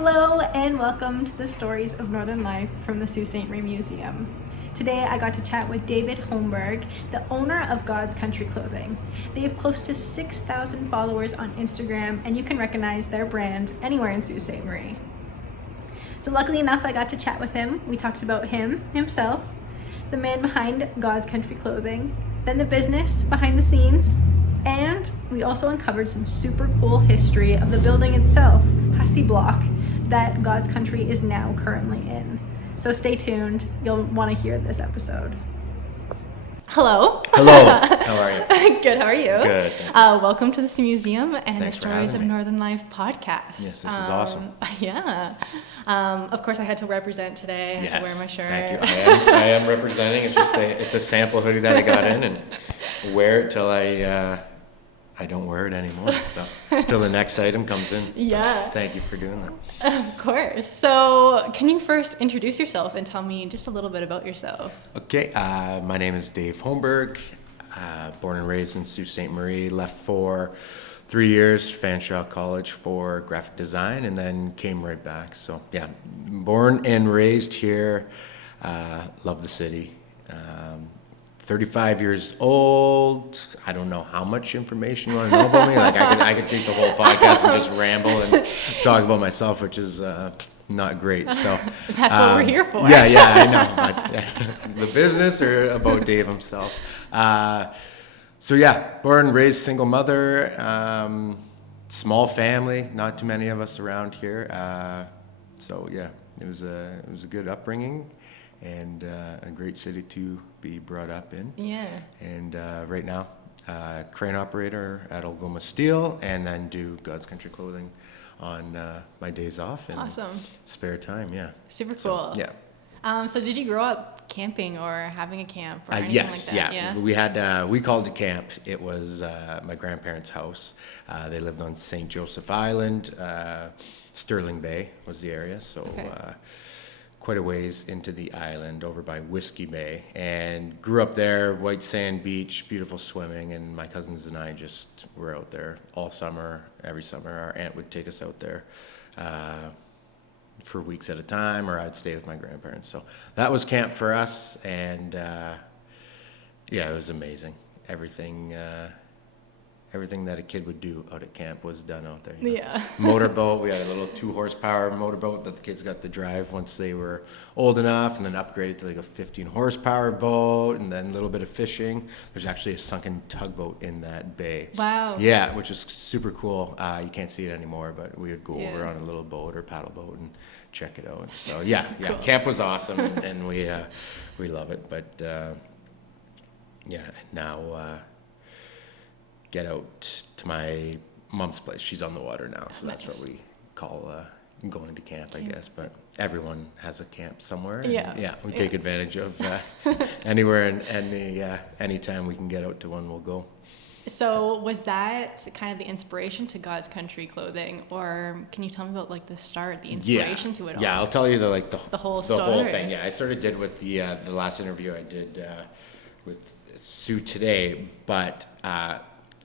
Hello and welcome to the Stories of Northern Life from the Sault Ste. Marie Museum. Today I got to chat with David Holmberg, the owner of God's Country Clothing. They have close to 6,000 followers on Instagram and you can recognize their brand anywhere in Sault Ste. Marie. So luckily enough I got to chat with him. We talked about himself, the man behind God's Country Clothing, then the business behind the scenes, and we also uncovered some super cool history of the building itself, Hussy Block, that God's Country is now currently in. So stay tuned. You'll want to hear this episode. Hello. Hello. How are you? Good. How are you? Good. Welcome to this museum and Thanks the Stories of me. Northern Life podcast. Yes, this is awesome. Yeah. Of course, I had to represent today. I had to wear my shirt. Thank you. I am representing. It's just it's a sample hoodie that I got in and wear it till I don't wear it anymore. So till the next item comes in. Yeah. Thank you for doing that. Of course. So can you first introduce yourself and tell me just a little bit about yourself? Okay. My name is Dave Holmberg. Born and raised in Sault Ste. Marie. Left for 3 years, Fanshawe College for graphic design, and then came right back. So yeah, born and raised here. Love the city. 35 years old. I don't know how much information you want to know about me. Like I could take the whole podcast and just ramble and talk about myself, which is not great. So That's what we're here for. Yeah, I know. The business or about Dave himself. So yeah, born and raised single mother, small family, not too many of us around here. So yeah, it was a good upbringing and a great city to be brought up in. Yeah. And right now, crane operator at Algoma Steel, and then do God's Country Clothing on my days off and Awesome. spare time. Yeah. Super cool. Yeah. So did you grow up camping or having a camp or anything Yes, like that? yeah. We had we called it camp. It was my grandparents' house. They lived on St. Joseph Island. Sterling Bay was the area, so Okay. Quite a ways into the island over by Whiskey Bay, and grew up there. White sand beach, beautiful swimming, and my cousins and I just were out there all summer. Every summer, our aunt would take us out there. For weeks at a time, or I'd stay with my grandparents. So that was camp for us, and yeah, it was amazing. Everything that a kid would do out at camp was done out there. You know? Yeah. Motorboat, we had a little 2-horsepower motorboat that the kids got to drive once they were old enough, and then upgraded to like a 15-horsepower boat, and then a little bit of fishing. There's actually a sunken tugboat in that bay. Wow. Yeah, which is super cool. You can't see it anymore, but we would go Yeah. over on a little boat or paddle boat and check it out. So yeah, Cool. camp was awesome, and we love it. But yeah, now get out to my mom's place. She's on the water now, so that's what we call going to camp, I guess. But everyone has a camp somewhere. And Yeah. we take advantage of anywhere and anytime we can get out to one, we'll go. So was that kind of the inspiration to God's Country Clothing, or can you tell me about like the start, the inspiration to it all? Yeah, I'll tell you the whole the whole story. thing. Yeah, I sort of did with the last interview I did with Sue today, but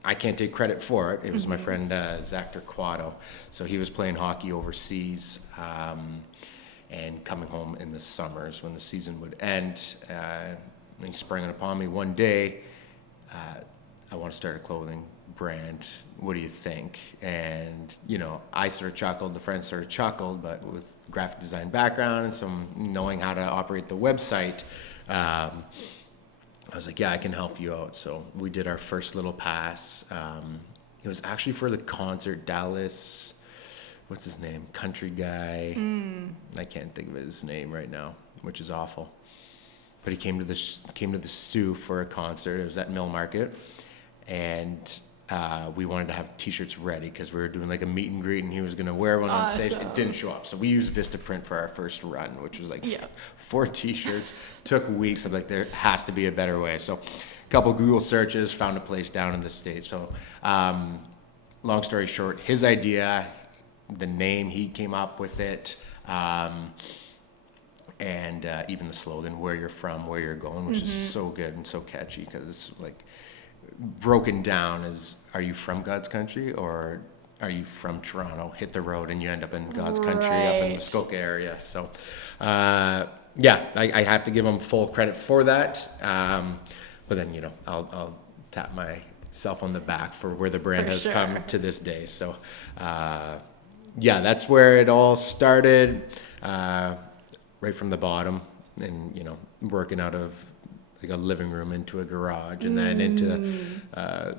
I can't take credit for it. It was my friend Zach Torquato. So he was playing hockey overseas and coming home in the summers when the season would end. And he sprang it upon me one day. I want to start a clothing brand. What do you think? And, I sort of chuckled. The friend sort of chuckled, but with graphic design background and some knowing how to operate the website, I was like, yeah, I can help you out. So we did our first little pass. It was actually for the concert, Dallas, what's his name? Country guy. I can't think of his name right now, which is awful. But he came to the Sioux for a concert. It was at Mill Market. And we wanted to have T-shirts ready because we were doing like a meet and greet, and he was going to wear one on stage. It didn't show up. So we used Vistaprint for our first run, which was like 4 T-shirts. Took weeks. I'm like, there has to be a better way. So a couple Google searches, found a place down in the States. So long story short, his idea, the name, he came up with it. And even the slogan, where you're from, where you're going, which is so good and so catchy, because it's like broken down as, are you from God's country, or are you from Toronto? Hit the road and you end up in God's country up in the Muskoka area. So, yeah, I have to give them full credit for that. But then, I'll tap myself on the back for where the brand has come to this day. So, yeah, that's where it all started, right from the bottom, and, working out of like a living room into a garage and then into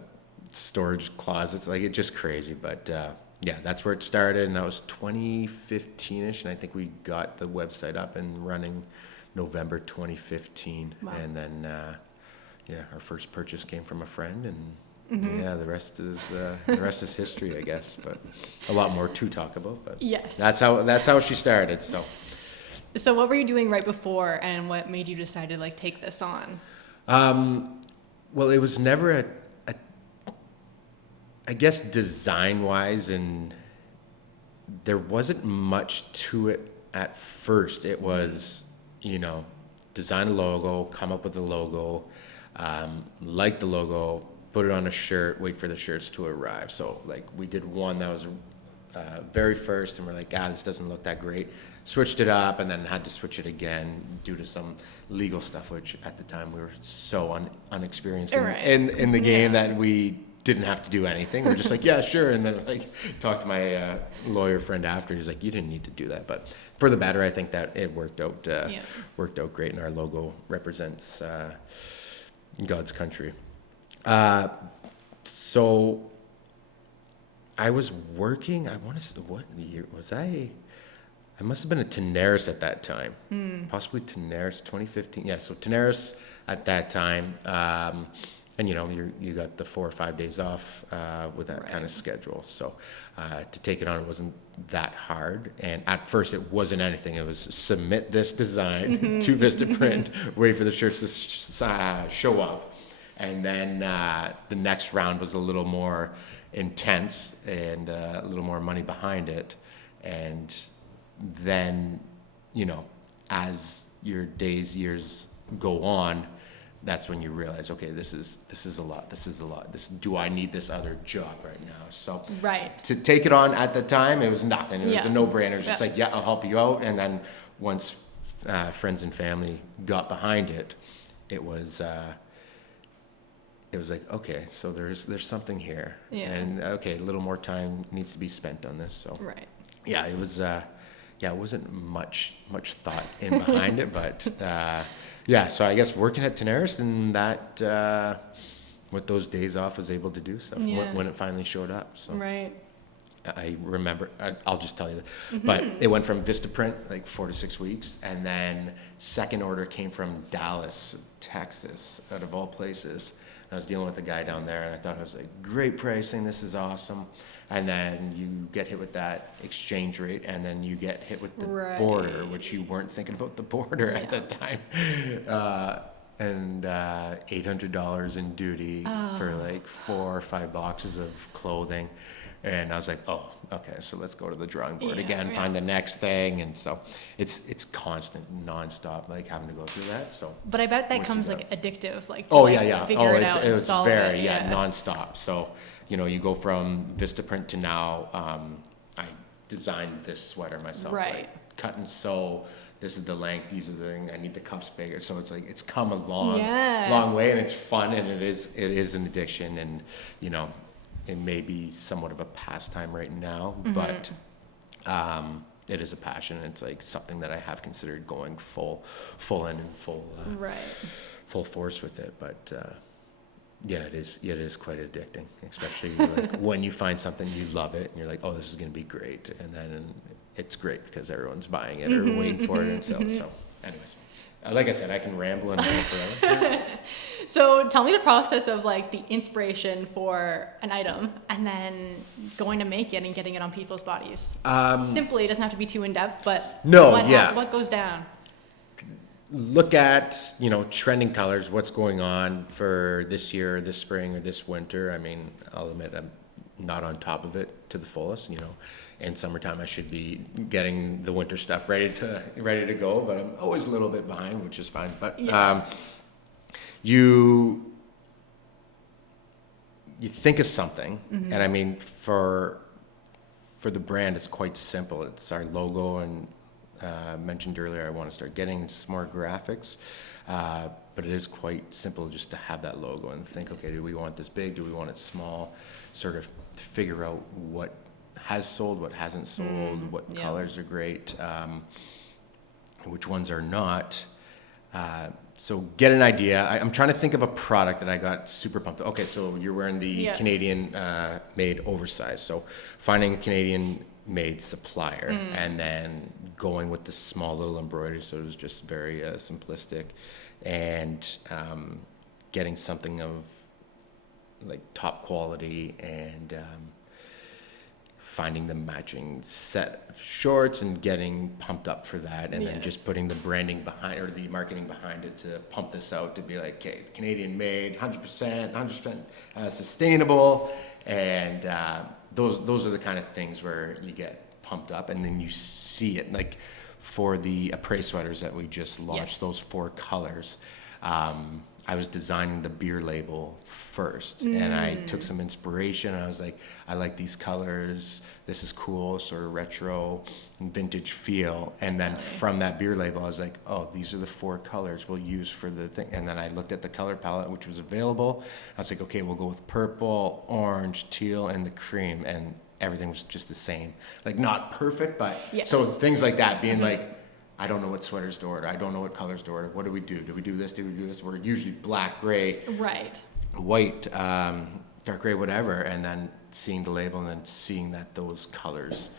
storage closets. Like, it's just crazy. But yeah, that's where it started, and that was 2015ish, and I think we got the website up and running November 2015. Wow. And then yeah, our first purchase came from a friend, and yeah, the rest is history, I guess. But a lot more to talk about. But yes, that's how she started. So what were you doing right before, and what made you decide to like take this on? Well, it was never I guess design-wise, and there wasn't much to it at first. It was, design a logo, come up with a logo, like the logo, put it on a shirt, wait for the shirts to arrive. So, like, we did one that was very first, and we're like, this doesn't look that great. Switched it up, and then had to switch it again due to some legal stuff, which at the time we were so unexperienced in the game that we didn't have to do anything. We're just like, yeah, sure. And then like talked to my lawyer friend after. He's like, you didn't need to do that. But for the better, I think that it worked out great, and our logo represents God's country. So I was working, I want to say, what year was I? I must have been at Tenaris at that time. Possibly Tenaris, 2015. Yeah, so Tenaris at that time. And you got the 4 or 5 days off with that kind of schedule. So to take it on, it wasn't that hard. And at first, it wasn't anything. It was submit this design to Vistaprint, wait for the shirts to show up, and then the next round was a little more intense and a little more money behind it. And then, as your years go on, that's when you realize, okay, this is a lot. Do I need this other job right now? So to take it on at the time, it was nothing. It was a no-brainer. It was just like, yeah, I'll help you out. And then once friends and family got behind it, it was like, okay, so there's something here. Yeah. And okay, a little more time needs to be spent on this. So yeah, it was it wasn't much thought in behind it, but yeah, so I guess working at Tenaris, and that with those days off was able to do stuff when it finally showed up. So I remember, I'll just tell you that, but it went from Vistaprint like 4 to 6 weeks, and then second order came from Dallas, Texas, out of all places. And I was dealing with a guy down there, and I thought, I was like, great pricing, this is awesome. And then you get hit with that exchange rate, and then you get hit with the border, which you weren't thinking about the border at the time. And $800 in duty for like 4 or 5 boxes of clothing. And I was like, oh, okay, so let's go to the drawing board again, find the next thing. And so it's constant, nonstop, like having to go through that. So, but I bet that comes like addictive, like to figure it out and solve very, it. Nonstop. So, you go from Vistaprint to now, I designed this sweater myself. Like, cut and sew. This is the length. These are the things. I need the cuffs bigger. So it's like, it's come a long way, and it's fun, and it is an addiction, and it may be somewhat of a pastime right now, but it is a passion. It's like something that I have considered going full in and full force with it. But yeah, it is quite addicting, especially like when you find something you love it and you're like, oh, this is going to be great, and then it's great because everyone's buying it or waiting for it and so. Anyways. Like I said, I can ramble and ramble forever. So tell me the process of like the inspiration for an item and then going to make it and getting it on people's bodies. Simply, it doesn't have to be too in depth, but what goes down? Look at, trending colors, what's going on for this year, this spring, or this winter. I mean, I'll admit I'm not on top of it to the fullest, In summertime, I should be getting the winter stuff ready to go, but I'm always a little bit behind, which is fine. But you think of something, and I mean, for for the brand, it's quite simple. It's our logo, and mentioned earlier, I want to start getting into some more graphics. But it is quite simple just to have that logo and think, okay, do we want this big? Do we want it small? Sort of figure out what has sold, what hasn't sold, what colors are great, which ones are not. So get an idea. I'm trying to think of a product that I got super pumped. Okay, so you're wearing the Canadian made oversized. So finding a Canadian made supplier and then going with the small little embroidery. So it was just very simplistic, and getting something of like top quality, and finding the matching set of shorts and getting pumped up for that, and then just putting the branding behind, or the marketing behind it, to pump this out, to be like, okay, Canadian made, 100% sustainable, and those are the kind of things where you get pumped up, and then you see it, like for the après sweaters that we just launched, those 4 colors. I was designing the beer label first, and I took some inspiration, and I was like, I like these colors, this is cool, sort of retro and vintage feel. And then from that beer label, I was like, oh, these are the 4 colors we'll use for the thing. And then I looked at the color palette, which was available. I was like, okay, we'll go with purple, orange, teal, and the cream. And everything was just the same. Like, not perfect, but so things like that, being like, I don't know what sweaters to order. I don't know what colors to order. What do we do? Do we do this? Do we do this? We're usually black, gray, white, dark gray, whatever. And then seeing the label, and then seeing that those colors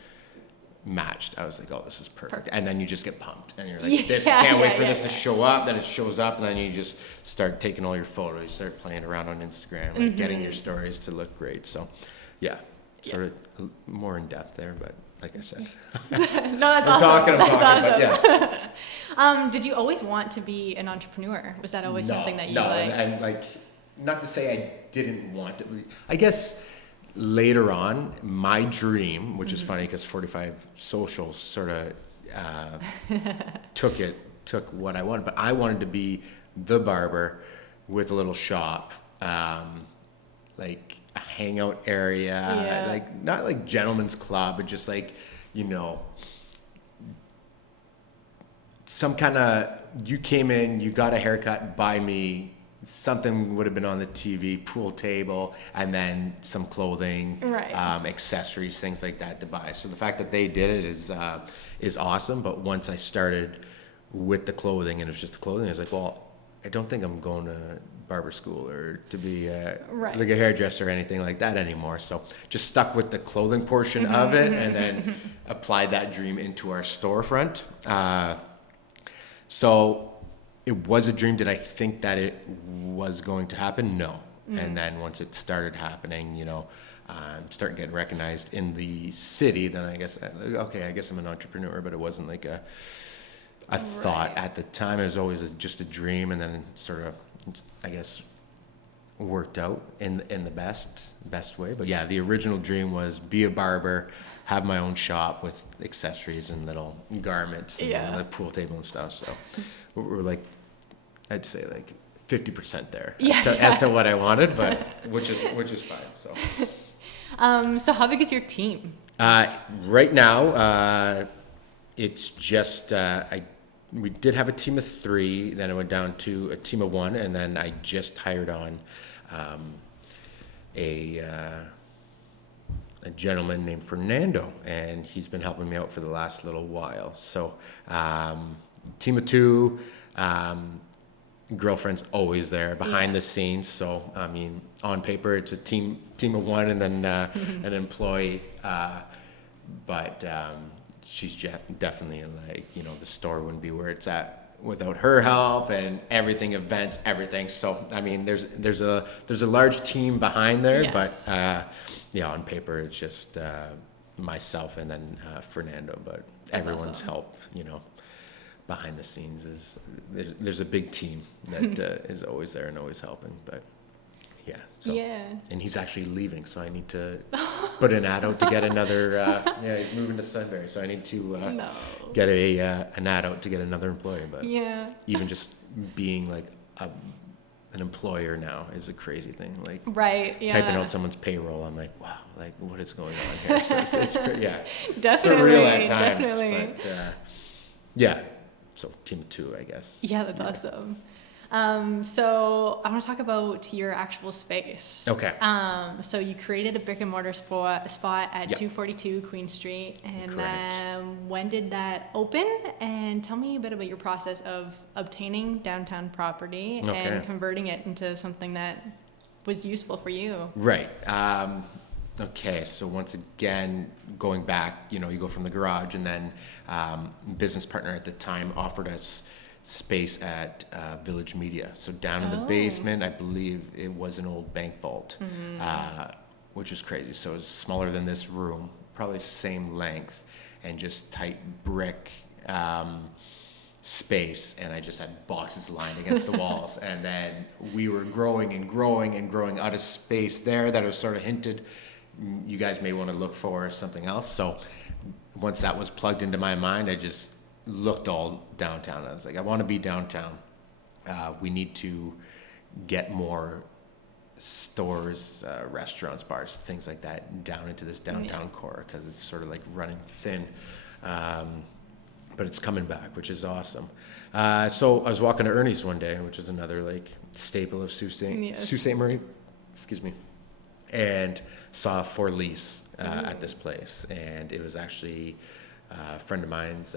matched, I was like, oh, this is perfect. And then you just get pumped, and you're like, this, can't wait for this to show up. Then it shows up, and then you just start taking all your photos, start playing around on Instagram, like getting your stories to look great. So, sort of more in depth there, but. Like I said. No, that's awesome. I'm talking, But yeah. Did you always want to be an entrepreneur? Was that always something that you like? And like, not to say I didn't want to. I guess later on, my dream, which is funny because 45 Social sort of took what I wanted, but I wanted to be the barber with a little shop, like a hangout area, like not like gentleman's club, but just like, some kind of, you came in, you got a haircut by me, something would have been on the TV, pool table, and then some clothing, accessories, things like that to buy. So the fact that they did it is awesome. But once I started with the clothing, and it was just the clothing, I was like, well, I don't think I'm going to barber school or to be like a hairdresser or anything like that anymore. So just stuck with the clothing portion of it, and then applied that dream into our storefront. So it was a dream. Did I think that it was going to happen? No. And then once it started happening, start getting recognized in the city, then I guess, okay, I guess I'm an entrepreneur, but it wasn't like a thought at the time. It was always just a dream, and then sort of, I guess, worked out in the best way. But yeah, the original dream was be a barber, have my own shop with accessories and little garments and like pool table and stuff. So we're like, I'd say like 50% there as to what I wanted, but which is fine. So so how big is your team? Right now, it's just we did have a team of 3, then it went down to a team of 1, and then I just hired on a gentleman named Fernando, and he's been helping me out for the last little while. So team of 2, girlfriend's always there behind the scenes. So I mean, on paper it's a team of 1, and then an employee, but she's definitely like, the store wouldn't be where it's at without her help, and everything, events, everything. So I mean, there's a large team behind there, but on paper it's just myself and then Fernando. But that's everyone's awesome. Help, behind the scenes is there's a big team that is always there and always helping. But and he's actually leaving, so I need to put an ad out to get another. He's moving to Sudbury, so I need to get an ad out to get another employee. But even just being like an employer now is a crazy thing. Like Right. Yeah. typing out someone's payroll, I'm like, wow, like what is going on here? So it's pretty, yeah, Definitely. surreal at times. Definitely. But yeah, so team of two, I guess. Yeah, that's awesome. So I want to talk about your actual space. Okay. So you created a brick and mortar spot at Yep. 242 Queen Street, and Correct. when did that open? And tell me a bit about your process of obtaining downtown property Okay. and converting it into something that was useful for you. Right. Okay. So once again, going back, you go from the garage, and then business partner at the time offered us space at Village Media. So down in the basement, I believe it was an old bank vault, which was crazy. So it was smaller than this room, probably same length, and just tight brick space. And I just had boxes lined against the walls. And then we were growing and growing and growing out of space there that was sort of hinted, you guys may want to look for something else. So once that was plugged into my mind, I just looked all downtown. I was like, I want to be downtown. We need to get more stores, restaurants, bars, things like that down into this downtown core, because it's sort of like running thin. But it's coming back, which is awesome. So I was walking to Ernie's one day, which is another like staple of Sault Ste. Marie, excuse me, and saw for lease at this place, and it was actually a friend of mine's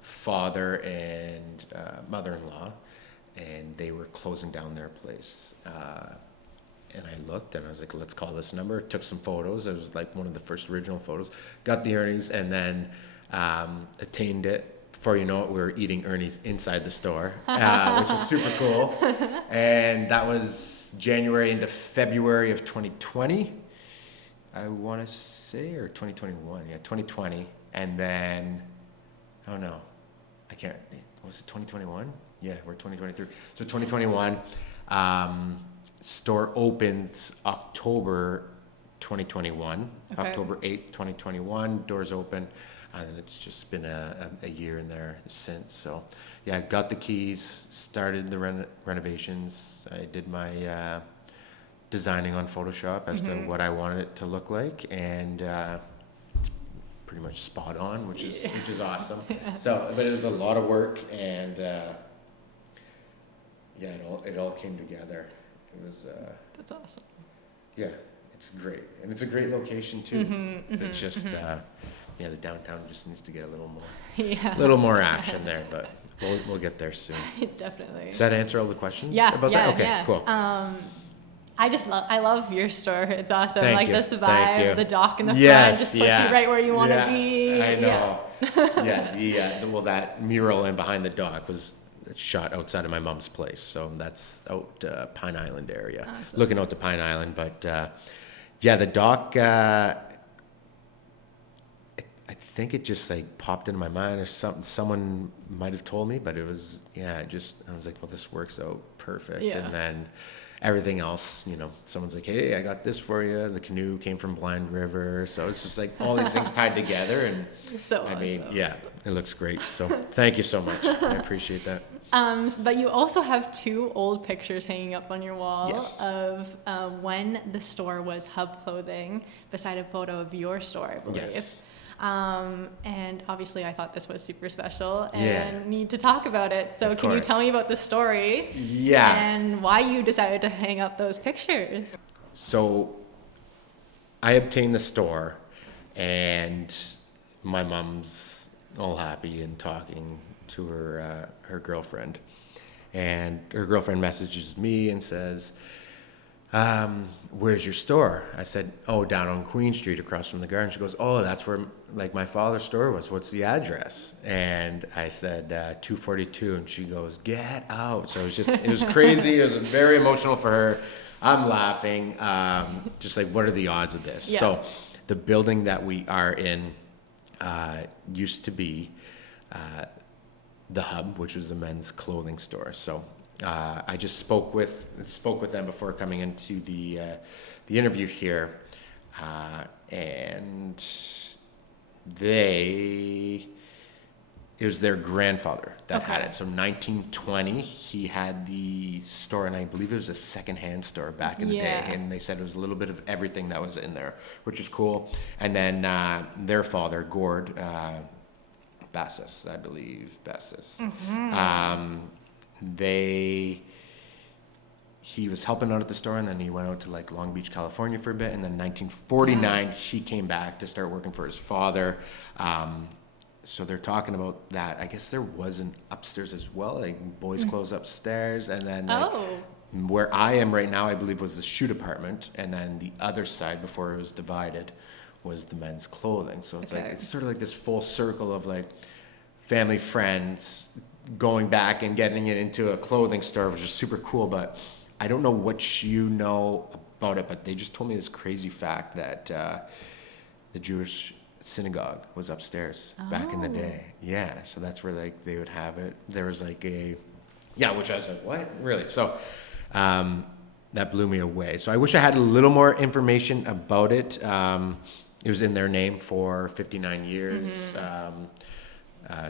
father and mother-in-law, and they were closing down their place. And I looked and I was like, let's call this number. Took some photos. It was like one of the first original photos. Got the Ernie's, and then attained it. Before you know it, we were eating Ernie's inside the store, which is super cool. And that was January into February of 2020, I want to say, or 2021. Yeah, 2020. And then, oh no, I can't, was it 2021? Yeah, we're 2023. So 2021, store opens October 2021, Okay. October 8th, 2021, doors open. And it's just been a year in there since. So yeah, got the keys, started the renovations. I did my designing on Photoshop as to what I wanted it to look like. And it's pretty much spot on, which is awesome. So, but it was a lot of work, and yeah, it all came together. It was That's awesome. yeah, it's great, and it's a great location too. It's just yeah, the downtown just needs to get a little more action there, but we'll get there soon. Definitely. Does that answer all the questions that? about that? Okay, yeah. cool. I love your store. It's awesome. Thank like you. this Thank you. vibe, the dock in the Yes, front just puts yeah. you right where you want to Yeah, be. I know. Yeah, well, that mural in behind the dock was shot outside of my mom's place, so that's out Pine Island area, Awesome. looking out to Pine Island. But yeah, the dock. I think it just like popped into my mind, or something. Someone might have told me, but it was I was like, well, this works out perfect. Yeah. And then everything else, someone's like, hey, I got this for you. The canoe came from Blind River, so it's just like all these things tied together, and So I mean, awesome. yeah, it looks great. So thank you so much. I appreciate that. But you also have 2 old pictures hanging up on your wall Yes. of when the store was Hub Clothing, beside a photo of your store, I believe. Yes. And obviously I thought this was super special and Yeah. need to talk about it. So Of can you course. tell me about the story Yeah. and why you decided to hang up those pictures? So I obtained the store, and my mom's all happy and talking to her girlfriend, and her girlfriend messages me and says, where's your store? I said, oh, down on Queen Street across from the garden. She goes, oh, that's where like my father's store was. What's the address? And I said 242, and she goes, get out. So it was crazy. It was very emotional for her. I'm laughing, just like, what are the odds of this? Yeah. So the building that we are in used to be the Hub, which was a men's clothing store. So I just spoke with them before coming into the interview here, and they it was their grandfather that had Okay. it. So 1920, he had the store, and I believe it was a secondhand store back in the day. Yeah. And they said it was a little bit of everything that was in there, which is cool. And then their father, Gord Bassus, I believe, Bassus. He was helping out at the store, and then he went out to like Long Beach, California for a bit. And then 1949, he came back to start working for his father. So they're talking about that. I guess there was an upstairs as well, like boys' clothes upstairs, and then like, where I am right now, I believe was the shoe department, and then the other side before it was divided was the men's clothing. So it's like it's sort of like this full circle of like family, friends going back and getting it into a clothing store, which is super cool. But I don't know what you know about it, but they just told me this crazy fact that the Jewish synagogue was upstairs back in the day. Yeah, so that's where like they would have it. There was like which I was like, what? Really? So that blew me away. So I wish I had a little more information about it. It was in their name for 59 years.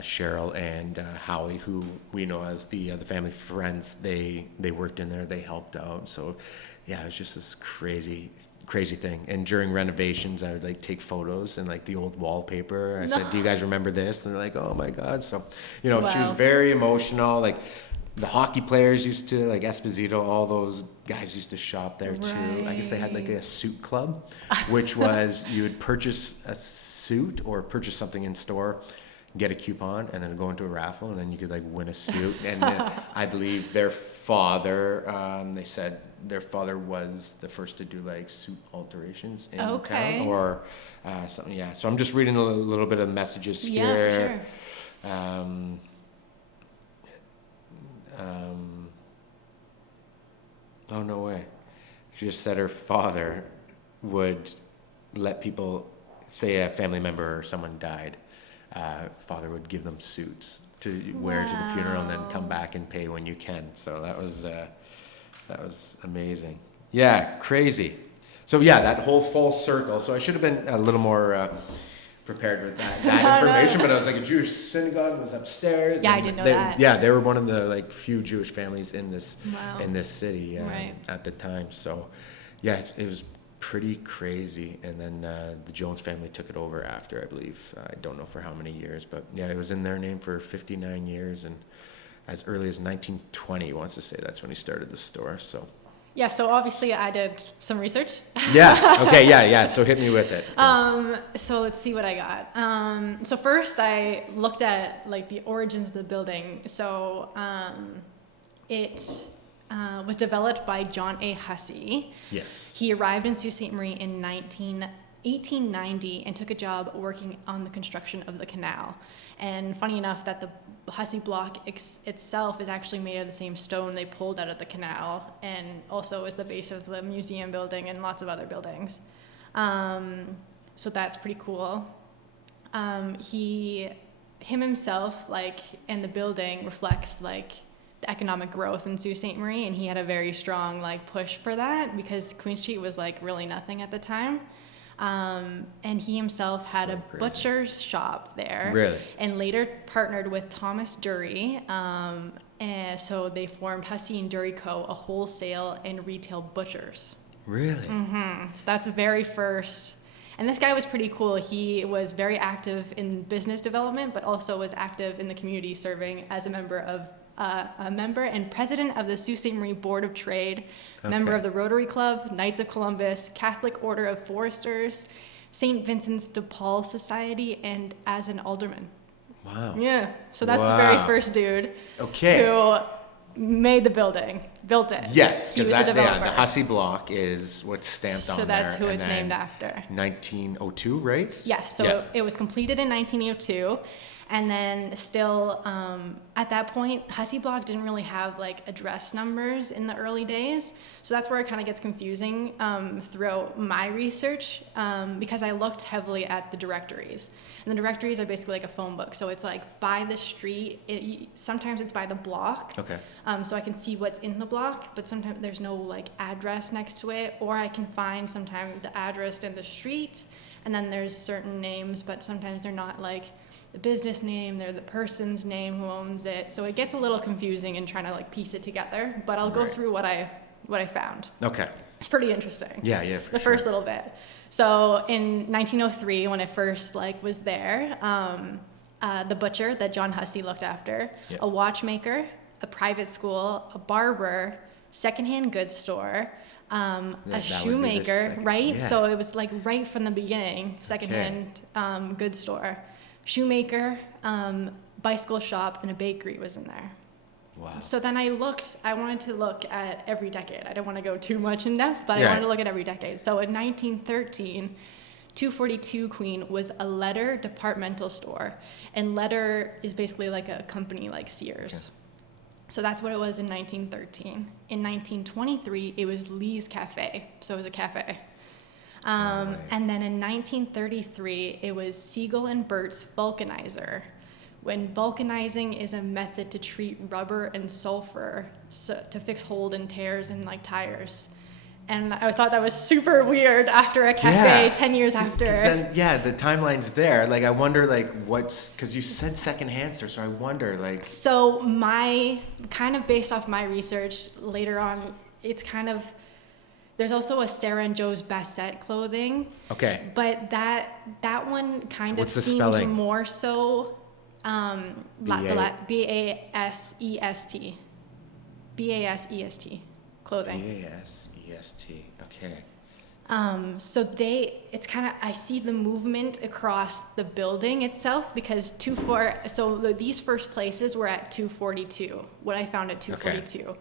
Cheryl and Howie, who we know as the family friends, they worked in there. They helped out. So yeah, it was just this crazy thing. And during renovations, I would like take photos and like the old wallpaper. I said, do you guys remember this? And they're like, oh my God. So, she was very emotional. Like the hockey players used to, like Esposito, all those guys used to shop there too. I guess they had like a suit club, which was you would purchase a suit or purchase something in store, get a coupon, and then go into a raffle, and then you could like win a suit. And I believe their father, they said their father was the first to do like suit alterations in town or something. Yeah. So I'm just reading a little bit of messages here. For sure. Oh, no way. She just said her father would let people, say a family member or someone died, father would give them suits to wear to the funeral and then come back and pay when you can. So that was amazing. Yeah, crazy. So yeah, that whole full circle. So I should have been a little more prepared with that information, but I was like, a Jewish synagogue was upstairs. Yeah, I didn't know that. Yeah, they were one of the like few Jewish families in this city Right. at the time. So yeah, it was pretty crazy. And then the Jones family took it over after, I believe. I don't know for how many years, but yeah, it was in their name for 59 years. And as early as 1920, he wants to say that's when he started the store. So Yeah, so obviously I did some research. Yeah. Okay. Yeah. So hit me with it. So let's see what I got. So first I looked at like the origins of the building. So it was developed by John A. Hussy. Yes. He arrived in Sault Ste. Marie in 1890 and took a job working on the construction of the canal. And funny enough that the Hussy Block itself is actually made of the same stone they pulled out of the canal, and also is the base of the museum building and lots of other buildings. So that's pretty cool. Himself, like, and the building reflects like the economic growth in Sault Ste. Marie, and he had a very strong like push for that because Queen Street was like really nothing at the time. And he himself had a butcher's shop there. Really? And later partnered with Thomas Dury. And so they formed Hussy and Dury Co., a wholesale and retail butchers. Really? So that's the very first. And this guy was pretty cool. He was very active in business development, but also was active in the community, serving as a member and president of the Sault Ste. Marie Board of Trade, member of the Rotary Club, Knights of Columbus, Catholic Order of Foresters, St. Vincent's de Paul Society, and as an alderman. Wow. Yeah. So that's the very first dude who made the building, built it. Yes, he was because the developer. the Hussy Block is what's stamped on there. So that's who it's named after. 1902, right? Yes, so it was completed in 1902. And then still, at that point, Hussy Block didn't really have like address numbers in the early days. So that's where it kind of gets confusing throughout my research because I looked heavily at the directories. And the directories are basically like a phone book. So it's like by the street, sometimes it's by the block. Okay. So I can see what's in the block, but sometimes there's no like address next to it. Or I can find sometimes the address and the street, And then there's certain names, but sometimes they're not like the business name, they're the person's name who owns it. So it gets a little confusing in trying to like piece it together, but I'll go through what I found. Okay. It's pretty interesting. Yeah, the first little bit. So in 1903, when it first like was there, the butcher that John Hussy looked after, a watchmaker, a private school, a barber, secondhand goods store, a shoemaker, right? Yeah. So it was like right from the beginning, secondhand goods store, shoemaker, bicycle shop, and a bakery was in there. Wow. So then I wanted to look at every decade. I didn't want to go too much in depth, but I wanted to look at every decade. So in 1913, 242 Queen was a letter departmental store. And letter is basically like a company like Sears. Okay. So that's what it was in 1913. In 1923, it was Lee's Cafe. So it was a cafe. And then in 1933, it was Siegel and Berts Vulcanizer. When vulcanizing is a method to treat rubber and sulfur to fix hold and tears in like tires. And I thought that was super weird after a cafe 10 years after. Then, the timeline's there. Like, I wonder, like, because you said secondhand store, so I wonder, like. So kind of based off my research later on, it's kind of, there's also a Sarah and Joe's Bassett clothing. Okay. But that one kind of seemed more so B-A-S-E-S-T. B-A-S-E-S-T clothing. B-A-S-E-S-T, okay. So it's kind of, I see the movement across the building itself because these first places were at 242, what I found at 242. Okay.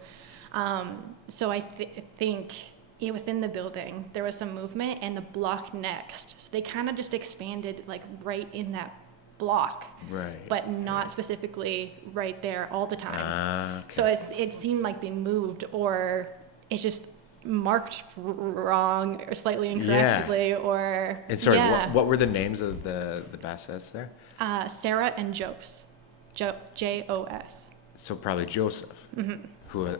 So I think within the building, there was some movement and the block next. So they kind of just expanded like right in that block, right? But not specifically right there all the time. Okay. So it seemed like they moved, or it's just marked wrong or slightly incorrectly, or. And sorry, what were the names of the Bassets there? Sarah and Jos, J-O-S. So probably Joseph, who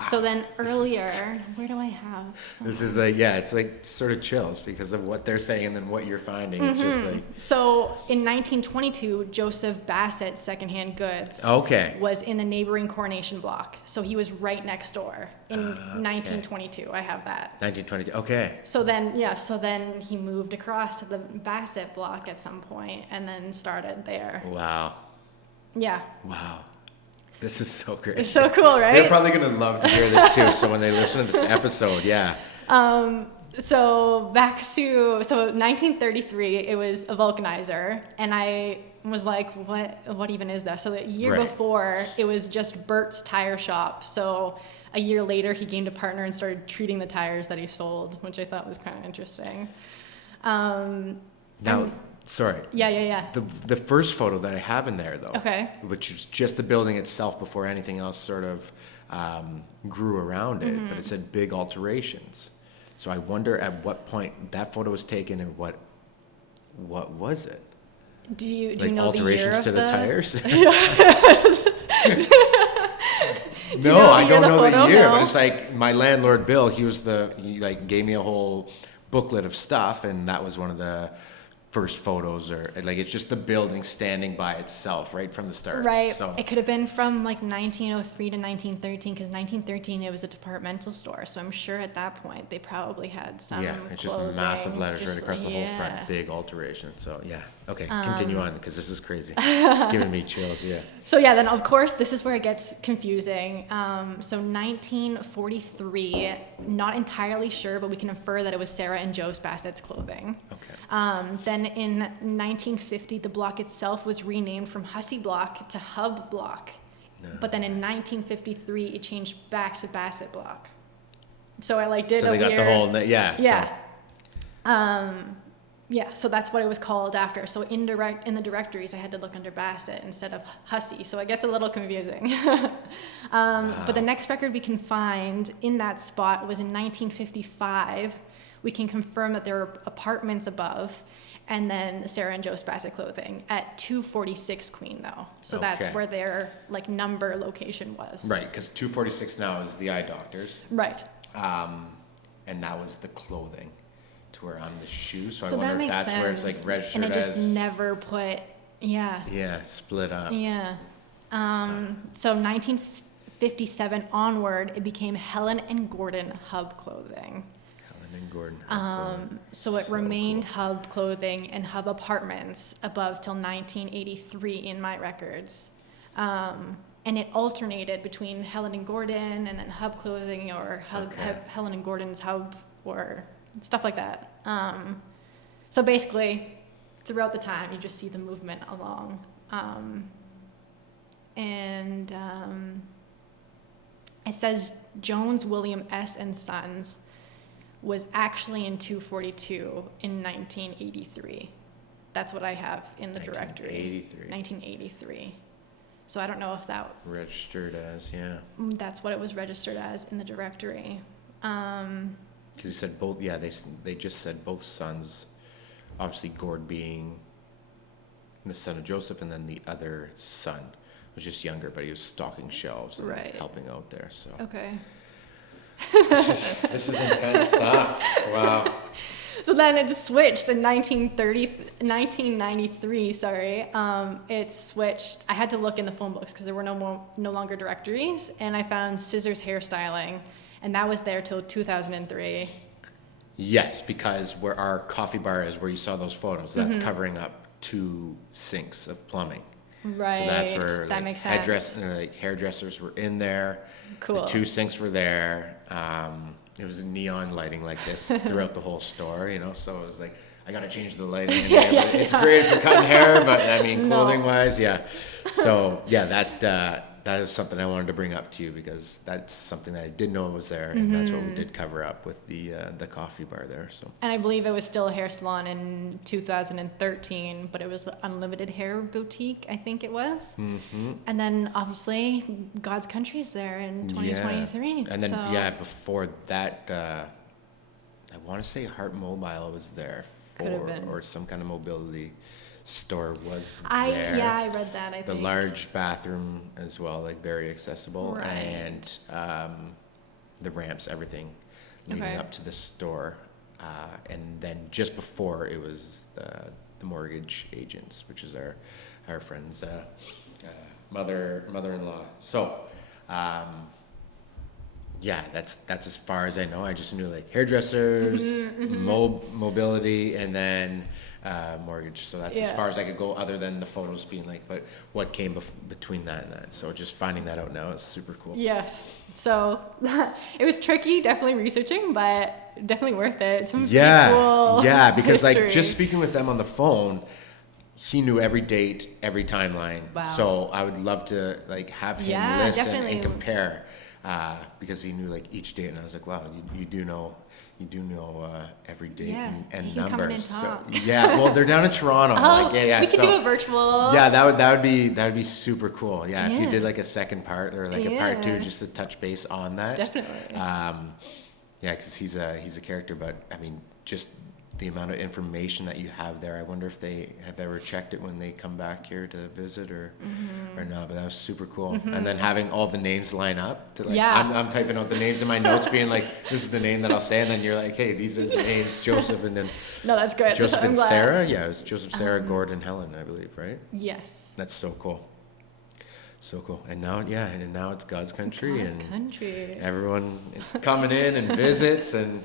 Wow. So then earlier, where do I have? This is like, it's like sort of chills because of what they're saying and then what you're finding. It's just like. So in 1922, Joseph Bassett's secondhand goods was in the neighboring Coronation Block. So he was right next door in 1922. I have that. 1922. Okay. So then he moved across to the Bassett block at some point and then started there. Wow. Yeah. Wow. This is so great. It's so cool, right? They're probably going to love to hear this too. So when they listen to this episode, So back to 1933, it was a vulcanizer, and I was like, what even is that? So the year before, it was just Berts Tire shop. So a year later, he gained a partner and started treating the tires that he sold, which I thought was kind of interesting. Sorry. Yeah. The first photo that I have in there, though, which is just the building itself before anything else sort of grew around it, but it said big alterations. So I wonder at what point that photo was taken and what was it? Do you know alterations the year to of the tires? No, I don't know the year, but it's like my landlord Bill. He like gave me a whole booklet of stuff, and that was one of the first photos, or like it's just the building standing by itself right from the start. Right. So it could have been from like 1903 to 1913, because 1913 it was a departmental store. So I'm sure at that point they probably had some. Yeah, it's just massive letters right across the whole front, big alteration. So okay, continue on because this is crazy. It's giving me chills. Yeah. So then of course this is where it gets confusing. So 1943, not entirely sure, but we can infer that it was Sarah and Joe's Bassett's clothing. Okay. Then in 1950, the block itself was renamed from Hussy Block to Hub Block. No. But then in 1953, it changed back to Bassett Block. So I did a weird... So they got the whole... Yeah. So that's what it was called after. So in the directories, I had to look under Bassett instead of Hussy. So it gets a little confusing. Wow. But the next record we can find in that spot was in 1955. We can confirm that there were apartments above, and then Sarah and Joe's Bassett clothing at 246 Queen, though. So that's where their number location was. Right, because 246 now is the eye doctors. Right. And that was the clothing. to where I'm the shoe. So I that wonder if makes that's sense. where it's like registered and it just as. never put, yeah. Yeah, split up. Yeah. So 1957 onward, it became Helen and Gordon Hub Clothing. Helen and Gordon. Clothing. So it remained cool. Hub Clothing and Hub Apartments above till 1983 in my records. And it alternated between Helen and Gordon and then Hub Clothing or Helen and Gordon's Hub or stuff like that. So basically, throughout the time, you just see the movement along. It says Jones, William S. and Sons was actually in 242 in 1983. That's what I have in the directory. 1983. So I don't know if that registered as, yeah. That's what it was registered as in the directory. Because you said both, yeah, they just said both sons, obviously Gord being the son of Joseph, and then the other son was just younger, but he was stocking shelves and helping out there. So okay. This is intense stuff. Wow. So then it just switched in 1993, it switched. I had to look in the phone books because there were no longer directories, and I found Scissors Hairstyling, and that was there till 2003. Yes, because where our coffee bar is, where you saw those photos, that's covering up 2 sinks of plumbing. Right. So that's where that makes sense. Hairdressers were in there. Cool. The 2 sinks were there. It was neon lighting like this throughout the whole store, so it was like, I got to change the lighting in there. But it's great for cutting hair, but I mean, clothing wise, yeah. So yeah, that is something I wanted to bring up to you because that's something that I didn't know was there, and that's what we did cover up with the coffee bar there. So. And I believe it was still a hair salon in 2013, but it was the Unlimited Hair Boutique, I think it was. Mm-hmm. And then obviously God's Country's there in 2023. Yeah. And then before that, I want to say Heart Mobile was there or some kind of mobility store was there. I read that. I think the large bathroom as well, like very accessible, and the ramps, everything leading up to the store, and then just before it was the mortgage agents, which is our friend's mother-in-law. So. That's as far as I know. I just knew like hairdressers, mobility, and then mortgage. So that's as far as I could go, other than the photos being like, but what came between that and that. So just finding that out now is super cool. Yes. So it was tricky, definitely researching, but definitely worth it. Some cool because history. like just speaking with them on the phone, he knew every date, every timeline. Wow. So I would love to like have him listen and compare. Because he knew like each date, and I was like, wow, you do know every date and numbers. So well, they're down in Toronto. We could do a virtual. Yeah, that would be super cool. Yeah, if you did like a second part or like a part 2, just to touch base on that. Definitely. Because he's a character, but I mean, just the amount of information that you have there. I wonder if they have ever checked it when they come back here to visit or not, but that was super cool. And then having all the names line up to like, I'm typing out the names in my notes being like, this is the name that I'll say. And then you're like, hey, these are the names, Joseph. And then no, that's good. Joseph and Sarah. Yeah, it was Joseph, Sarah, Gordon, Helen, I believe, right? Yes. That's so cool. So cool. And now, it's God's Country. Everyone is coming in and visits and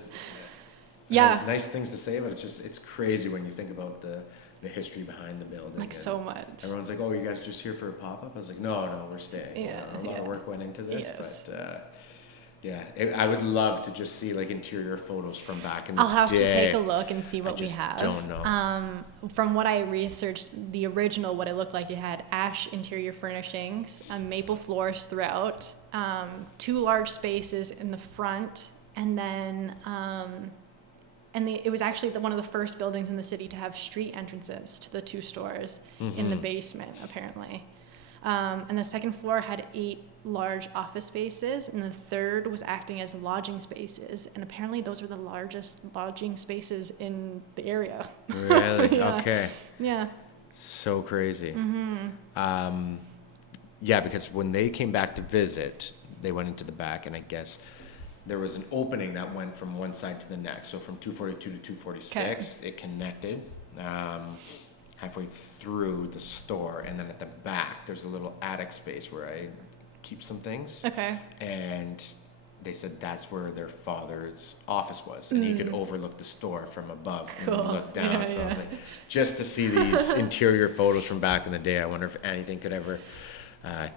there's nice things to say, but it's crazy when you think about the history behind the building. Like so much. Everyone's like, oh, you guys just here for a pop-up? I was like, no, we're staying. A lot of work went into this, but I would love to just see like interior photos from back in the day. I'll have to take a look and see what we have. Don't know. From what I researched, the original, what it looked like, it had ash interior furnishings, maple floors throughout, 2 large spaces in the front, and then it was actually one of the first buildings in the city to have street entrances to the 2 stores in the basement, apparently. And the second floor had 8 large office spaces, and the third was acting as lodging spaces. And apparently those were the largest lodging spaces in the area. Really? Okay. Yeah. So crazy. Because when they came back to visit, they went into the back, and I guess there was an opening that went from one side to the next. So from 242 to 246, it connected halfway through the store. And then at the back, there's a little attic space where I keep some things. Okay. And they said that's where their father's office was. And he could overlook the store from above and look down. Yeah, so yeah. I was like, just to see these interior photos from back in the day, I wonder if anything could ever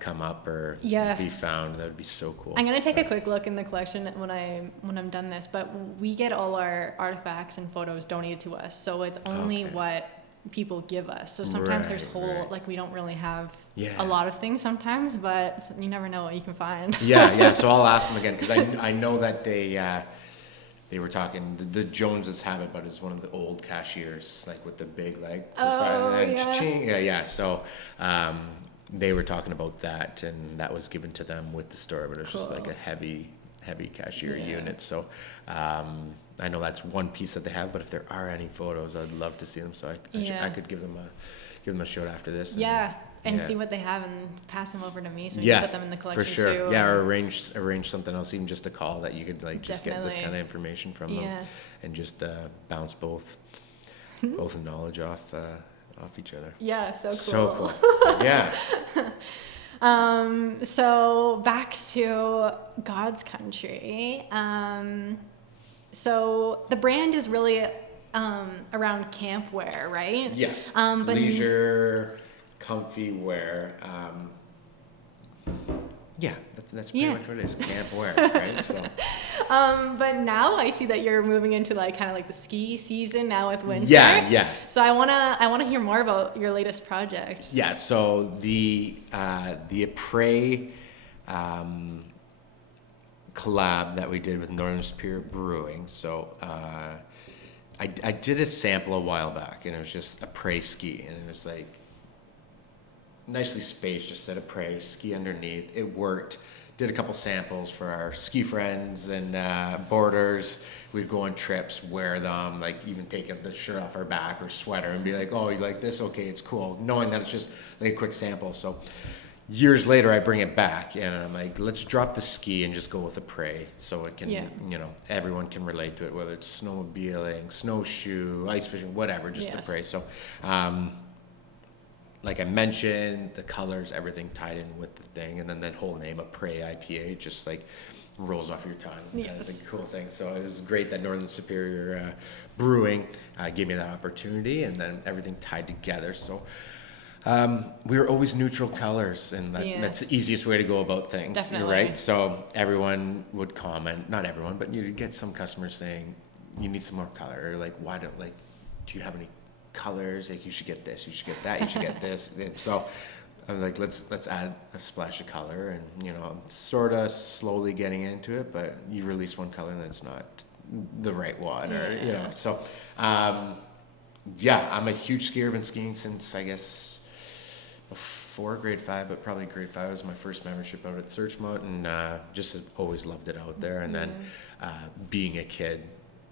come up or be found. That would be so cool. I'm gonna take a quick look in the collection when I'm done this. But we get all our artifacts and photos donated to us, so it's only what people give us. So sometimes there's like we don't really have a lot of things sometimes, but you never know what you can find. So I'll ask them again, because I know that they were talking, the Joneses have it, but it's one of the old cashiers, like with the big leg. So they were talking about that, and that was given to them with the store, but it was just like a heavy cashier unit. So I know that's one piece that they have, but if there are any photos, I'd love to see them. So I could give them a shout after this. And see what they have and pass them over to me so we can put them in the collection for sure. too. Or arrange something else, even just a call that you could like just get this kind of information from them and just bounce both knowledge off each other. Yeah, so cool. So cool. Yeah. So back to God's country. So the brand is really around camp wear, right? Yeah. But leisure, comfy wear. That's pretty much what it is. Camp wear, right? So. But now I see that you're moving into like kind of like the ski season now with winter. Yeah. So I wanna hear more about your latest project. Yeah. So the Apres collab that we did with Northern Superior Brewing. So I did a sample a while back, and it was just Apres ski, and it was like nicely spaced, just said Apres ski underneath. It worked. Did a couple samples for our ski friends and boarders. We'd go on trips, wear them, like even take the shirt off our back or sweater and be like, oh, you like this? Okay, it's cool. Knowing that it's just like a quick sample. So years later, I bring it back and I'm like, let's drop the ski and just go with Apres so it can, everyone can relate to it, whether it's snowmobiling, snowshoe, ice fishing, whatever, just Apres. So, like I mentioned, the colors, everything tied in with the thing, and then that whole name, Apres IPA, just like rolls off your tongue. It's a cool thing. So it was great that Northern Superior Brewing gave me that opportunity, and then everything tied together. So we were always neutral colors, and that's the easiest way to go about things. Definitely. Right? So everyone would comment, not everyone, but you'd get some customers saying, you need some more color, or like, do you have any colors? Like, you should get this, you should get that, you should get this. And so I'm like, let's add a splash of color, and I'm sort of slowly getting into it, but you release one color and it's not the right one, or so I'm a huge skier. I've been skiing since I guess before grade 5, but probably grade 5 was my first membership out at Searchmont, and just have always loved it out there. And then being a kid,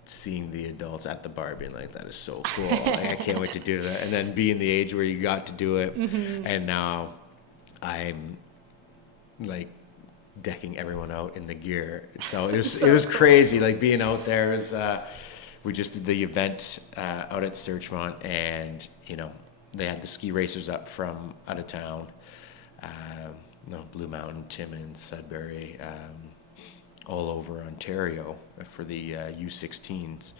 seeing the adults at the bar being like, that is so cool. Like, I can't wait to do that. And then being the age where you got to do it, and now I'm like decking everyone out in the gear. So it was crazy. Like being out there was we just did the event out at Searchmont, and they had the ski racers up from out of town, Blue Mountain, Timmins, Sudbury, all over Ontario for the U16s,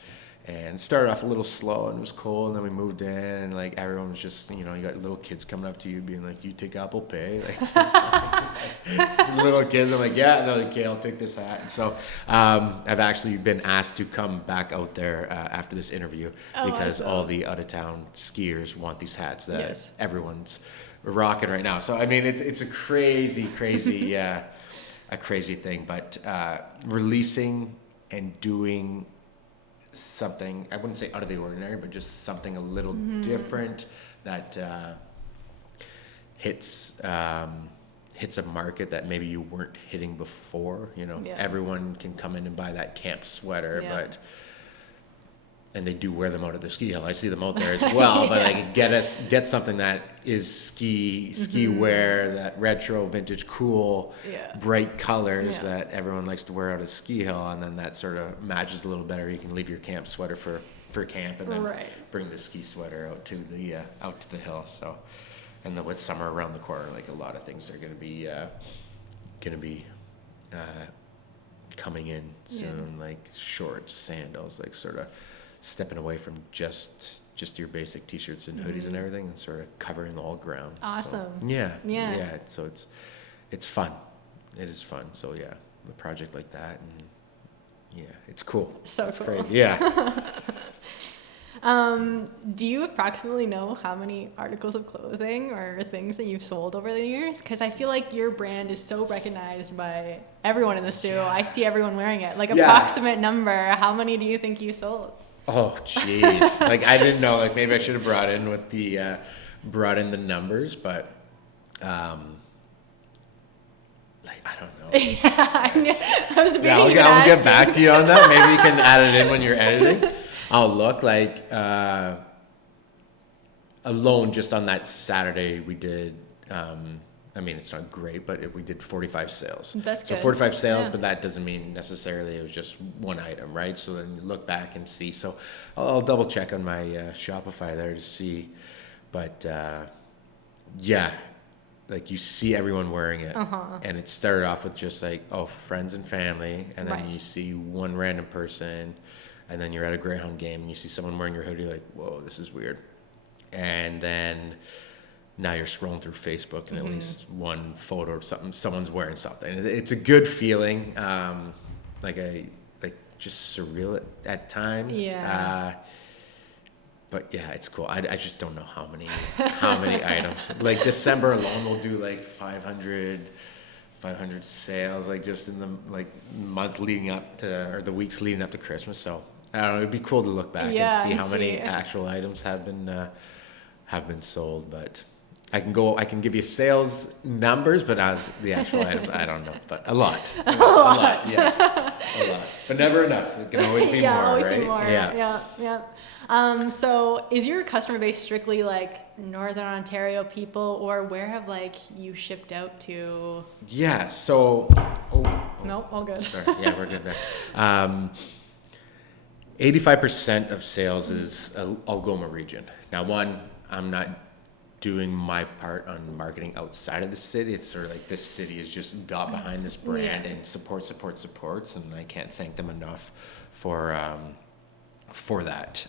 and it started off a little slow and it was cold, and then we moved in, and like everyone was just, you got little kids coming up to you being like, you take Apple Pay, like little kids. I'm like, yeah, no, okay, I'll take this hat. And so I've actually been asked to come back out there after this interview because all the out of town skiers want these hats that everyone's rocking right now. So I mean, it's a crazy a crazy thing, but releasing and doing something, I wouldn't say out of the ordinary, but just something a little different that hits a market that maybe you weren't hitting before. Everyone can come in and buy that camp sweater, but and they do wear them out at the ski hill. I see them out there as well, but like get something that is ski wear, that retro, vintage, cool, bright colors that everyone likes to wear out at ski hill, and then that sort of matches a little better. You can leave your camp sweater for camp, and then bring the ski sweater out to the hill. So, and then with summer around the corner, like a lot of things are going to be coming in soon, like shorts, sandals, like sort of stepping away from just your basic t-shirts and hoodies and everything, and sort of covering all ground. Awesome. So, yeah. So it's fun. It is fun. So yeah, a project like that, and it's cool. So it's cool. Crazy. Yeah. Do you approximately know how many articles of clothing or things that you've sold over the years? Because I feel like your brand is so recognized by everyone in the Sioux. I see everyone wearing it. Like, approximate number, how many do you think you sold? Oh, jeez. Like, I didn't know. Like, maybe I should have brought in the numbers, but like, I don't know. I was debating. I'll get back to you on that. Maybe you can add it in when you're editing. I'll look like alone just on that Saturday we did. I mean, it's not great, but we did 45 sales. That's good. 45 sales, but that doesn't mean necessarily it was just one item, right? So then you look back and see. So I'll double check on my Shopify there to see. But like you see everyone wearing it. And it started off with just like, friends and family. And then you see one random person. And then you're at a Greyhound game and you see someone wearing your hoodie, like, whoa, this is weird. And then now you're scrolling through Facebook and at least one photo of someone's wearing something. It's a good feeling, just surreal at times. But yeah, it's cool. I just don't know how many items. Like December alone, we'll do like 500 sales, like just in the month leading up to, or the weeks leading up to Christmas. So I don't know. It'd be cool to look back and see how many actual items have been sold. But I can give you sales numbers, but as the actual items, I don't know. But a lot. A lot. But never enough. It can always be more, always right? Be more. Yeah. So is your customer base strictly like Northern Ontario people, or where have like you shipped out to? Yeah. So. Nope. All good. Sorry. Yeah, we're good there. 85% of sales is Algoma region. Now, I'm not doing my part on marketing outside of the city. It's sort of like this city has just got behind this brand and supports, and I can't thank them enough for that.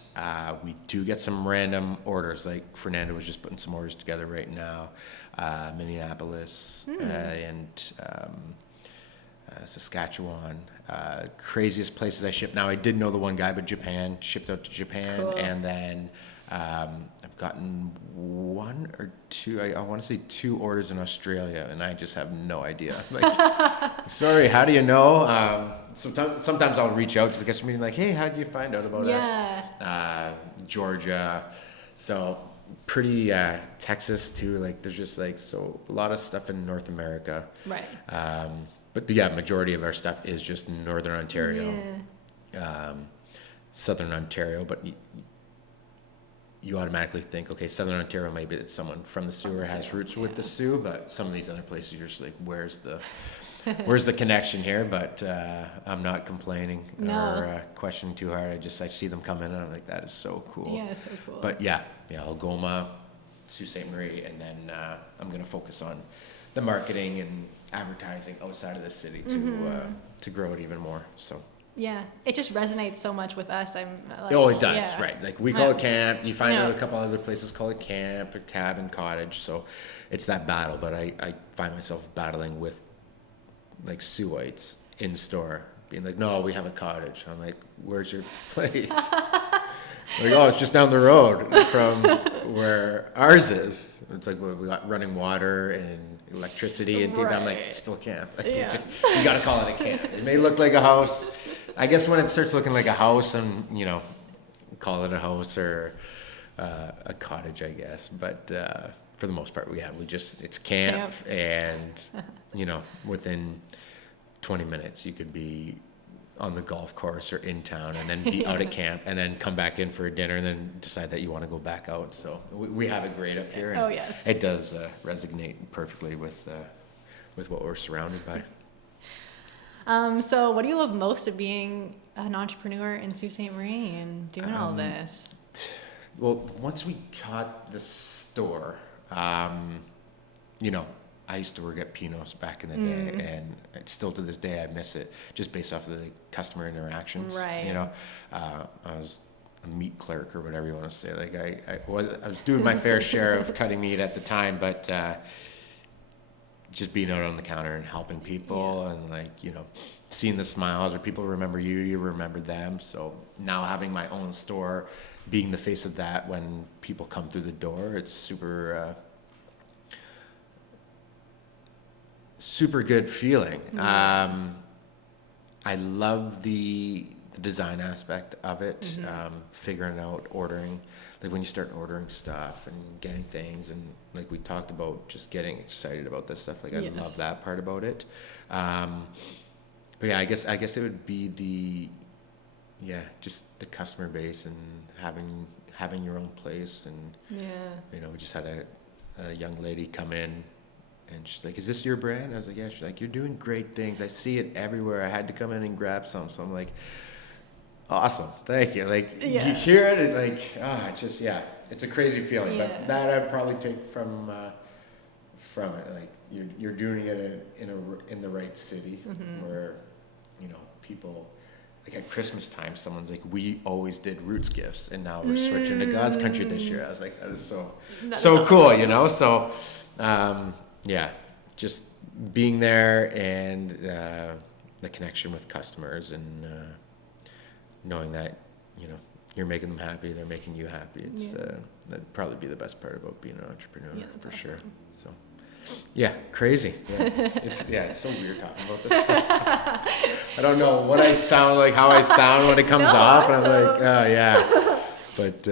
We do get some random orders, like Fernando was just putting some orders together right now. Minneapolis and Saskatchewan, craziest places I ship. Now I did know the one guy, but Japan, shipped out to Japan. Cool. And then I've gotten one or two, I want to say 2 orders in Australia, and I just have no idea. Like, sorry, how do you know? Sometimes I'll reach out to the customer meeting, like, hey, how do you find out about us? Georgia, so pretty Texas too. Like, there's just like so a lot of stuff in North America. Right. But yeah, majority of our stuff is just Northern Ontario, Southern Ontario. But you automatically think, okay, Southern Ontario, maybe it's someone from the Sioux or has roots with the Sioux. But some of these other places, you're just like, where's the connection here? But I'm not complaining or questioning too hard. I see them come in and I'm like, that is so cool. Yeah, so cool. But yeah, Algoma, Sault Ste. Marie, and then I'm gonna focus on the marketing and advertising outside of the city to grow it even more. So yeah, it just resonates so much with us. I'm like, it does, right? Like we call it camp. You find out a couple other places call it camp or cabin, cottage. So it's that battle. But I find myself battling with like Siouxites in store, being like, no, we have a cottage. I'm like, where's your place? Like, it's just down the road from where ours is. It's like we got running water and electricity and TV. I'm like, still camp. Like, you got to call it a camp. It may look like a house. I guess when it starts looking like a house, and call it a house or a cottage, I guess. But for the most part, it's camp. And within 20 minutes you could be on the golf course or in town, and then be out at camp, and then come back in for a dinner, and then decide that you want to go back out. So we have it great up here. And yes. It does resonate perfectly with what we're surrounded by. So what do you love most of being an entrepreneur in Sault Ste. Marie and doing all this? Well, once we got the store, you know, I used to work at Pino's back in the day, and still to this day I miss it, just based off of the customer interactions. Right. You know, I was a meat clerk or whatever you want to say. Like I was doing my fair share of cutting meat at the time, but just being out on the counter and helping people, and like, you know, seeing the smiles, or people remember you remember them. So now having my own store, being the face of that when people come through the door, it's super good feeling. I love the design aspect of it, figuring out ordering, like when you start ordering stuff and getting things, and like we talked about, just getting excited about this stuff. Like I love that part about it. But yeah, I guess it would be just the customer base and having your own place. And you know, we just had a young lady come in, and she's like, "Is this your brand?" I was like, "Yeah." She's like, "You're doing great things. I see it everywhere. I had to come in and grab some." So I'm like, "Awesome, thank you." Like you hear it, like it's just it's a crazy feeling. But that I'd probably take from it. Like you're doing it in the right city, where, you know, people. Like at Christmas time, someone's like, "We always did Roots gifts, and now we're switching to God's Country this year." I was like, "That is so cool," you know. So, just being there, and the connection with customers, and knowing that, you know, you're making them happy, they're making you happy. It's that'd probably be the best part about being an entrepreneur, for sure. So. Yeah, crazy. Yeah, it's so weird talking about this stuff. I don't know what I sound like, how I sound when it comes off, and I'm like, but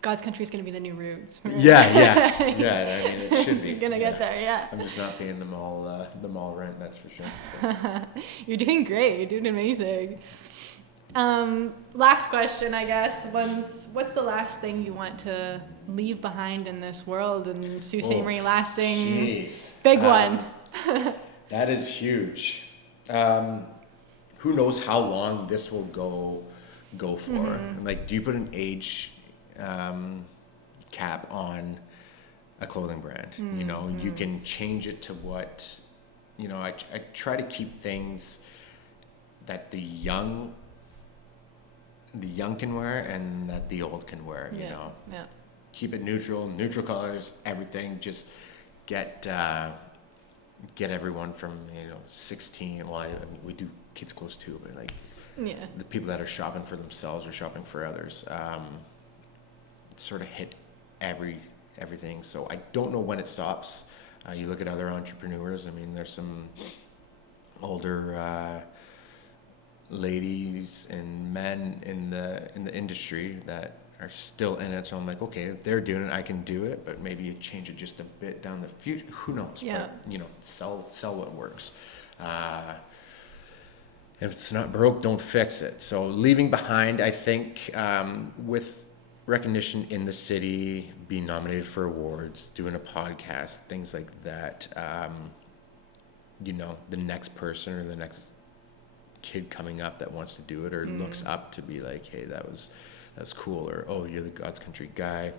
God's Country is going to be the new Roots. Right? Yeah. I mean, it should be. You're gonna get there, yeah. I'm just not paying the mall rent, that's for sure. So. You're doing great. You're doing amazing. Last question, I guess. What's the last thing you want to leave behind in this world and Sault Ste. Marie lasting? Jeez. Big one. That is huge. Who knows how long this will go for? Like, do you put an age cap on a clothing brand? You know, you can change it to what, you know, I try to keep things that the young can wear and that the old can wear, you know. Yeah. Keep it neutral colors, everything. Just get everyone from, you know, 16. Well, I mean, we do kids close too, but like the people that are shopping for themselves or shopping for others, sort of hit everything. So I don't know when it stops. You look at other entrepreneurs. I mean, there's some older ladies and men in the industry that are still in it, so I'm like, okay, if they're doing it, I can do it, but maybe you change it just a bit down the future, who knows. But, you know, sell what works. If it's not broke, don't fix it. So leaving behind, I think, with recognition in the city, being nominated for awards, doing a podcast, things like that, you know, the next person or the next kid coming up that wants to do it or looks up to be like, hey, that's cool, or oh, you're the God's Country guy,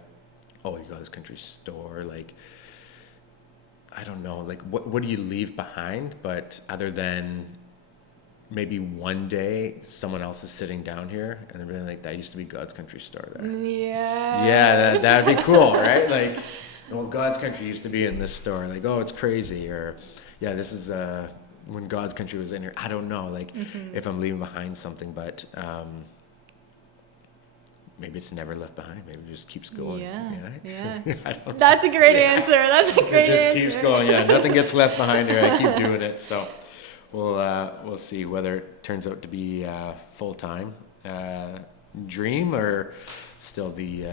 oh, you God's Country store. Like, I don't know, like what do you leave behind? But other than maybe one day someone else is sitting down here and they're being like, that used to be God's Country store there. Yeah, that'd be cool, right? Like, well, God's Country used to be in this store. Like, oh, it's crazy, or yeah, this is when God's Country was in here. I don't know, like, if I'm leaving behind something, but maybe it's never left behind. Maybe it just keeps going. Yeah. That's a great answer. That's a great answer. It just keeps going. Yeah, nothing gets left behind here. I keep doing it. So we'll see whether it turns out to be full-time dream or still the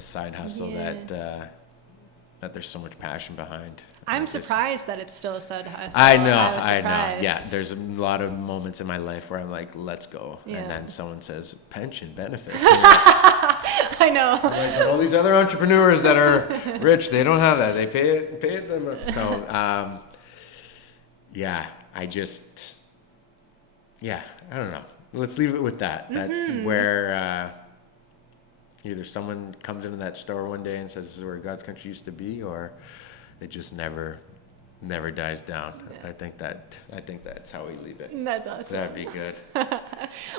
side hustle that that there's so much passion behind. I'm surprised that it's still a side hustle. I know. Surprised. Yeah, there's a lot of moments in my life where I'm like, let's go. Yeah. And then someone says, pension benefits. I know. Like, all these other entrepreneurs that are rich, they don't have that. They pay it them. So, yeah, I don't know. Let's leave it with that. That's where either someone comes into that store one day and says, this is where God's country used to be, or it just never dies down. Yeah. I think that's how we leave it. That's awesome. That'd be good.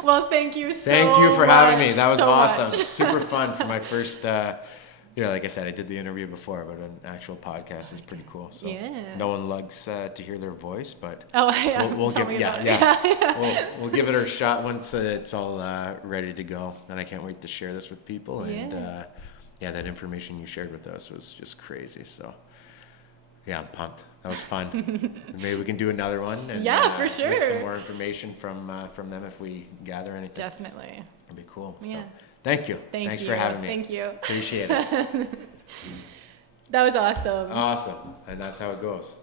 Well, thank you so much. Thank you for having me. That was so awesome. Much. Super fun for my first, like I said, I did the interview before, but an actual podcast is pretty cool. So no one likes to hear their voice, but we'll give it a shot once it's all ready to go. And I can't wait to share this with people. And that information you shared with us was just crazy. So yeah, I'm pumped. That was fun. Maybe we can do another one. And, for sure. Get some more information from them if we gather anything. Definitely. That'd be cool. Yeah. So, thank you. Thanks for having me. Thank you. Appreciate it. That was awesome. Awesome. And that's how it goes.